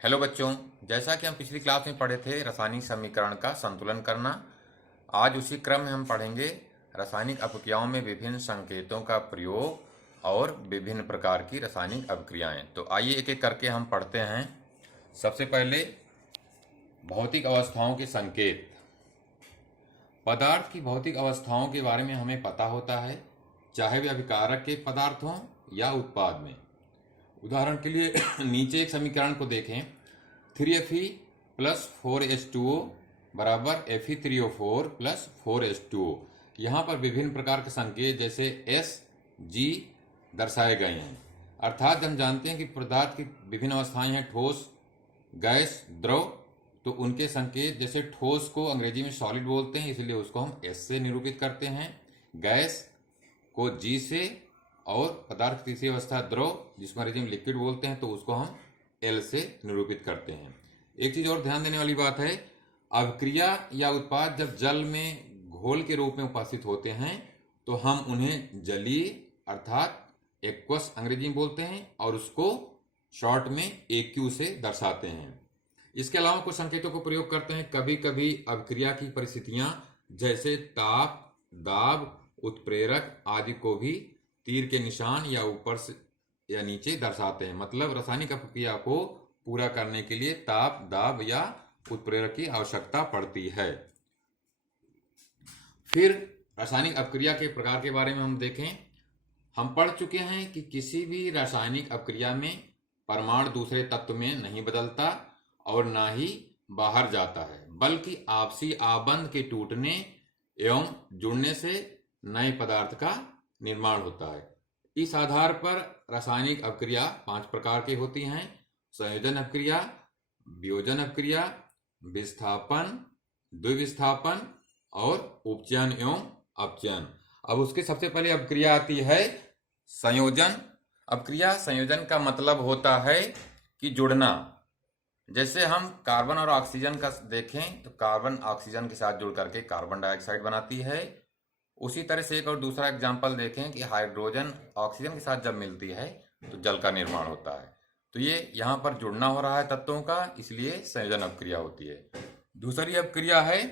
Hello बच्चों, जैसा कि हम पिछली क्लास में पढ़े थे रासायनिक समीकरण का संतुलन करना। आज उसी क्रम में हम पढ़ेंगे रासायनिक अपक्रियाओं में विभिन्न संकेतों का प्रयोग और विभिन्न प्रकार की रासायनिक अपक्रियाएं। तो आइए एक एक करके हम पढ़ते हैं। सबसे पहले भौतिक अवस्थाओं के संकेत। पदार्थ की भौतिक अवस्थाओं के बारे में हमें पता होता है, चाहे वे अभिकारक के पदार्थ हों या उत्पाद में। उदाहरण के लिए नीचे एक समीकरण को देखें। 3Fe प्लस 4H2O बराबर Fe3O4 प्लस 4H2O। यहाँ पर विभिन्न प्रकार के संकेत जैसे S, G दर्शाए गए हैं। अर्थात हम जानते हैं कि पदार्थ की विभिन्न अवस्थाएं हैं, ठोस, गैस, द्रव। तो उनके संकेत जैसे ठोस को अंग्रेजी में सॉलिड बोलते हैं, इसलिए उसको हम S से निरूपित करते हैं। गैस को G से, और पदार्थ की तीसरी अवस्था द्रव, जिसको अंग्रेजी में लिक्विड बोलते हैं, तो उसको हम L से निरूपित करते हैं। एक चीज और ध्यान देने वाली बात है, अभिक्रिया या उत्पाद जब जल में घोल के रूप में उपस्थित होते हैं तो हम उन्हें जलीय अर्थात एक्वस अंग्रेजी में बोलते हैं, और उसको शॉर्ट में AQ से दर्शाते हैं। इसके अलावा कुछ संकेतों को प्रयोग करते हैं। कभी कभी अभिक्रिया की परिस्थितियां जैसे ताप, दाब, उत्प्रेरक आदि को भी तीर के निशान या ऊपर से या नीचे दर्शाते हैं। मतलब रासायनिक अपक्रिया को पूरा करने के लिए ताप, दाब या उत्प्रेरक की आवश्यकता पड़ती है। फिर रासायनिक अपक्रिया के प्रकार के बारे में हम देखें। हम पढ़ चुके हैं कि किसी भी रासायनिक अपक्रिया में परमाणु दूसरे तत्व में नहीं बदलता और ना ही बाहर जाता है, बल्कि आपसी आबंध के टूटने एवं जुड़ने से नए पदार्थ का निर्माण होता है। इस आधार पर रासायनिक अपक्रिया 5 प्रकार की होती हैं: संयोजन अपक्रिया, वियोजन अपक्रिया, विस्थापन, द्विविस्थापन और उपचयन एवं अपचयन। अब उसके सबसे पहले अपक्रिया आती है संयोजन अपक्रिया। संयोजन का मतलब होता है कि जुड़ना। जैसे हम कार्बन और ऑक्सीजन का देखें तो कार्बन ऑक्सीजन के साथ जुड़ करके कार्बन डाइऑक्साइड बनाती है। उसी तरह से एक और दूसरा एग्जाम्पल देखें कि हाइड्रोजन ऑक्सीजन के साथ जब मिलती है तो जल का निर्माण होता है। तो ये यहाँ पर जुड़ना हो रहा है तत्वों का, इसलिए संयोजन अपक्रिया होती है। दूसरी अपक्रिया है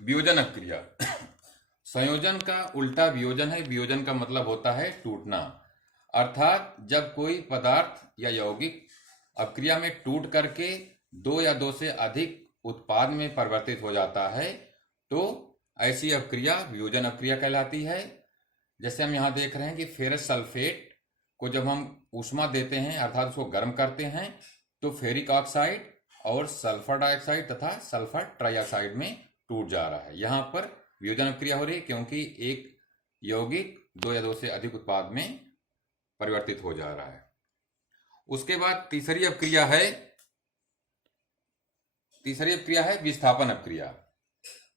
वियोजन अपक्रिया। संयोजन का उल्टा वियोजन है। वियोजन का मतलब होता है टूटना। अर्थात जब कोई पदार्थ या यौगिक अपक्रिया में टूट करके 2 या 2 से अधिक उत्पाद में परिवर्तित हो जाता है तो ऐसी अपक्रिया वियोजन अपक्रिया कहलाती है। जैसे हम यहाँ देख रहे हैं कि फेरस सल्फेट को जब हम ऊष्मा देते हैं अर्थात उसको गर्म करते हैं तो फेरिक ऑक्साइड और सल्फर डाइऑक्साइड तथा सल्फर ट्राइऑक्साइड में टूट जा रहा है। यहाँ पर वियोजन अपक्रिया हो रही है क्योंकि एक यौगिक 2 या 2 से अधिक उत्पाद में परिवर्तित हो जा रहा है। उसके बाद तीसरी अपक्रिया है विस्थापन अपक्रिया।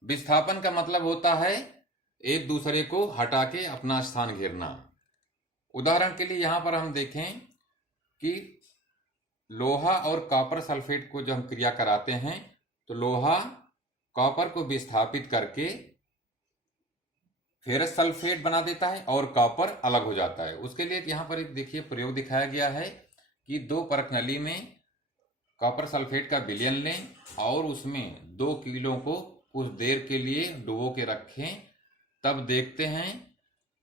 विस्थापन का मतलब होता है एक दूसरे को हटा के अपना स्थान घेरना। उदाहरण के लिए यहां पर हम देखें कि लोहा और कॉपर सल्फेट को जब हम क्रिया कराते हैं तो लोहा कॉपर को विस्थापित करके फेरस सल्फेट बना देता है और कॉपर अलग हो जाता है। उसके लिए यहां पर एक देखिए प्रयोग दिखाया गया है कि 2 परख नली में कॉपर सल्फेट का विलयन लें और उसमें 2 कीलों को कुछ देर के लिए डुबो के रखें। तब देखते हैं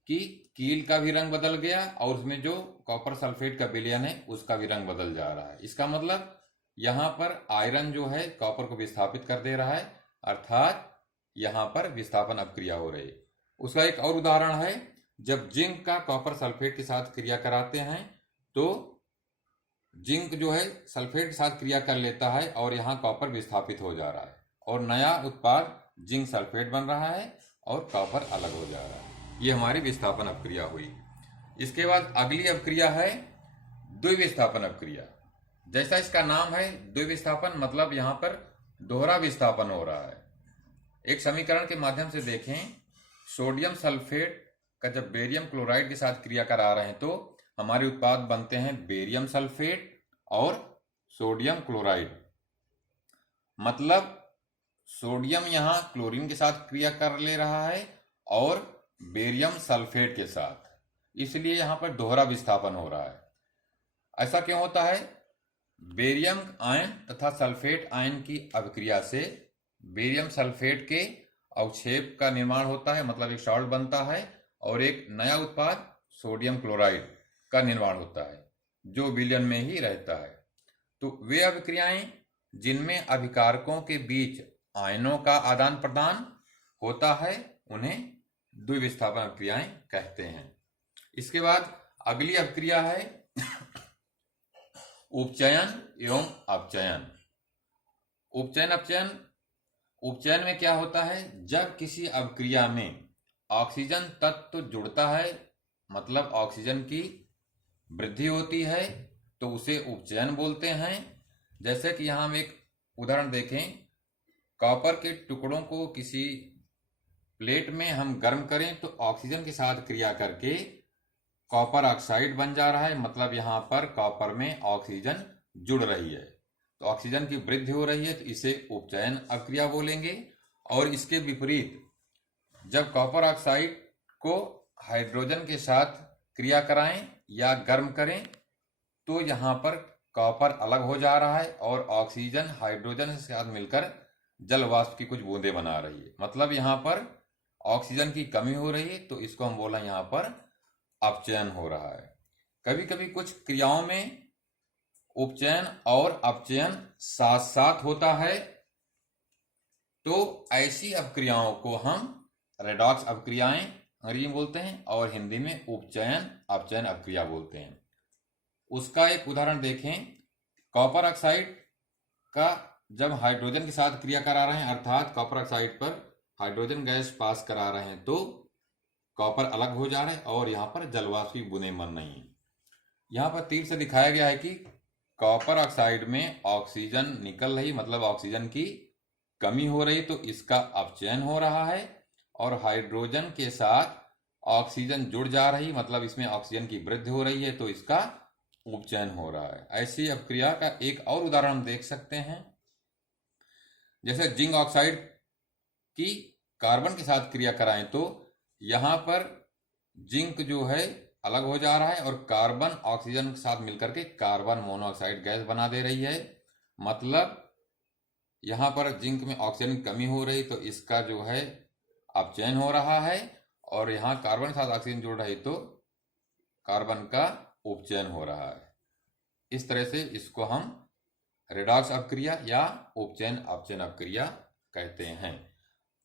कि कील का भी रंग बदल गया और उसमें जो कॉपर सल्फेट का विलयन है उसका भी रंग बदल जा रहा है। इसका मतलब यहाँ पर आयरन जो है कॉपर को विस्थापित कर दे रहा है, अर्थात यहाँ पर विस्थापन अपक्रिया हो रही है। उसका एक और उदाहरण है, जब जिंक का कॉपर सल्फेट के साथ क्रिया कराते हैं तो जिंक जो है सल्फेट के साथ क्रिया कर लेता है और यहाँ कॉपर विस्थापित हो जा रहा है और नया उत्पाद जिंक सल्फेट बन रहा है और कॉपर अलग हो जा रहा है। ये हमारी विस्थापन अपक्रिया हुई। इसके बाद अगली अपक्रिया है द्विविस्थापन अपक्रिया। जैसा इसका नाम है द्विविस्थापन, मतलब यहाँ पर दोहरा विस्थापन हो रहा है। एक समीकरण के माध्यम से देखें, सोडियम सल्फेट का जब बेरियम क्लोराइड के साथ क्रिया करा रहे हैं तो हमारे उत्पाद बनते हैं बेरियम सल्फेट और सोडियम क्लोराइड। मतलब सोडियम यहाँ क्लोरीन के साथ क्रिया कर ले रहा है और बेरियम सल्फेट के साथ, इसलिए यहाँ पर दोहरा विस्थापन हो रहा है। ऐसा क्यों होता है? बेरियम आयन तथा सल्फेट आयन की अभिक्रिया से बेरियम सल्फेट के अवक्षेप का निर्माण होता है, मतलब एक सॉल्ट बनता है, और एक नया उत्पाद सोडियम क्लोराइड का निर्माण होता है जो विलयन में ही रहता है। तो वे अभिक्रियाएं जिनमें अभिकारकों के बीच आयनों का आदान प्रदान होता है उन्हें द्विविस्थापन अभिक्रियाएं कहते हैं। इसके बाद अगली अभिक्रिया है उपचयन एवं अपचयन। उपचयन अपचयन। उपचयन में क्या होता है, जब किसी अभिक्रिया में ऑक्सीजन तत्व जुड़ता है, मतलब ऑक्सीजन की वृद्धि होती है, तो उसे उपचयन बोलते हैं। जैसे कि यहाँ हम एक उदाहरण देखें, कॉपर के टुकड़ों को किसी प्लेट में हम गर्म करें तो ऑक्सीजन के साथ क्रिया करके कॉपर ऑक्साइड बन जा रहा है, मतलब यहाँ पर कॉपर में ऑक्सीजन जुड़ रही है, तो ऑक्सीजन की वृद्धि हो रही है, तो इसे उपचयन अभिक्रिया बोलेंगे। और इसके विपरीत जब कॉपर ऑक्साइड को हाइड्रोजन के साथ क्रिया कराएं या गर्म करें तो यहाँ पर कॉपर अलग हो जा रहा है और ऑक्सीजन हाइड्रोजन के साथ मिलकर जल वाष्प की कुछ बूंदें बना रही है, मतलब यहाँ पर ऑक्सीजन की कमी हो रही है, तो इसको हम बोला यहाँ पर अपचयन हो रहा है। कभी कभी कुछ क्रियाओं में उपचयन और अपचयन साथ साथ होता है, तो ऐसी अभिक्रियाओं को हम रेडॉक्स अभिक्रियाएं अंग्रेजी में बोलते हैं और हिंदी में उपचयन अपचयन अभिक्रिया बोलते हैं। उसका एक उदाहरण देखें, कॉपर ऑक्साइड का जब हाइड्रोजन के साथ क्रिया करा रहे हैं, अर्थात कॉपर ऑक्साइड पर हाइड्रोजन गैस पास करा रहे हैं, तो कॉपर अलग हो जा रहा है और यहाँ पर जलवाष्प की बूंदें बन रही हैं। यहाँ पर तीर से दिखाया गया है कि कॉपर ऑक्साइड में ऑक्सीजन निकल रही, मतलब ऑक्सीजन की कमी हो रही, तो इसका अपचयन हो रहा है, और हाइड्रोजन के साथ ऑक्सीजन जुड़ जा रही, मतलब इसमें ऑक्सीजन की वृद्धि हो रही है, तो इसका उपचयन हो रहा है। ऐसी अभिक्रिया का एक और उदाहरण हम देख सकते हैं, जैसे जिंक ऑक्साइड की कार्बन के साथ क्रिया कराएं तो यहाँ पर जिंक जो है अलग हो जा रहा है और कार्बन ऑक्सीजन के साथ मिलकर के कार्बन मोनोऑक्साइड गैस बना दे रही है, मतलब यहाँ पर जिंक में ऑक्सीजन की कमी हो रही, तो इसका जो है अपचयन हो रहा है, और यहाँ कार्बन के साथ ऑक्सीजन जुड़ रही तो कार्बन का उपचयन हो रहा है। इस तरह से इसको हम रेडॉक्स अभिक्रिया या उपचयन अपचयन अभिक्रिया कहते हैं।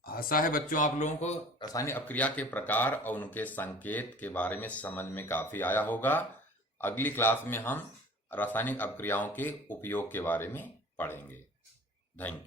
आशा है बच्चों आप लोगों को रासायनिक अभिक्रिया के प्रकार और उनके संकेत के बारे में समझ में काफी आया होगा। अगली क्लास में हम रासायनिक अभिक्रियाओं के उपयोग के बारे में पढ़ेंगे। धन्यवाद।